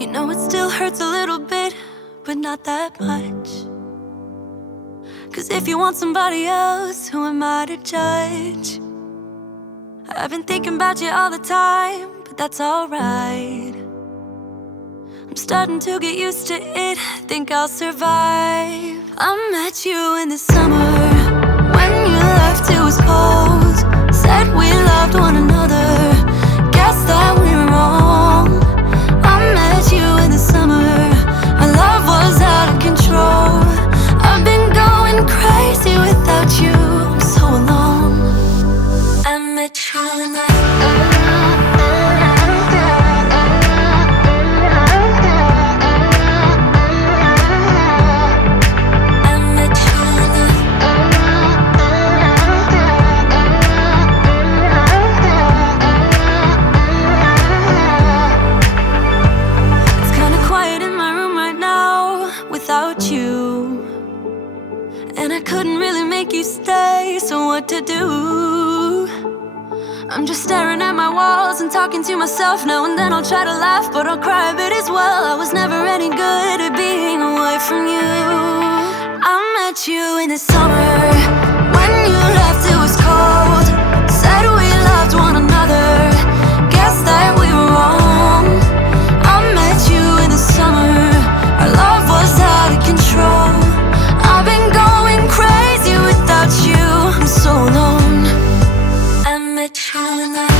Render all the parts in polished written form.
You know it still hurts a little bit, but not that much. 'Cause if you want somebody else, who am I to judge? I've been thinking about you all the time, but that's alright. I'm starting to get used to it, think I'll survive. I met you in the summer, when you left it was cold. Said we loved one another, guess that we were wrong. I met you in the summer, our love was out of control. I've been going crazy without you, I'm so alone. I met you in the to do. I'm just staring at my walls and talking to myself. Now and then I'll try to laugh, but I'll cry a bit as well. I was never any good at being away from you. I met you in the summer, when you left it was cold. Said we loved one another, guess that we were wrong. I met you in the summer, our love was out of control. I've been going crazy without you, I'm so alone. I met you in the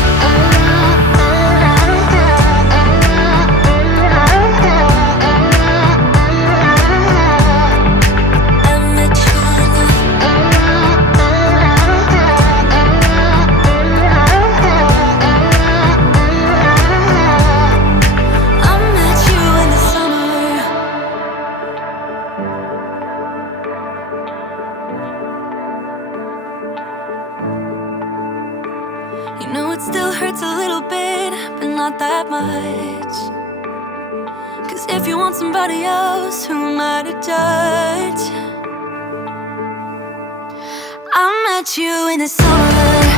that much. 'Cause if you want somebody else, who am I to judge? I met you in the summer,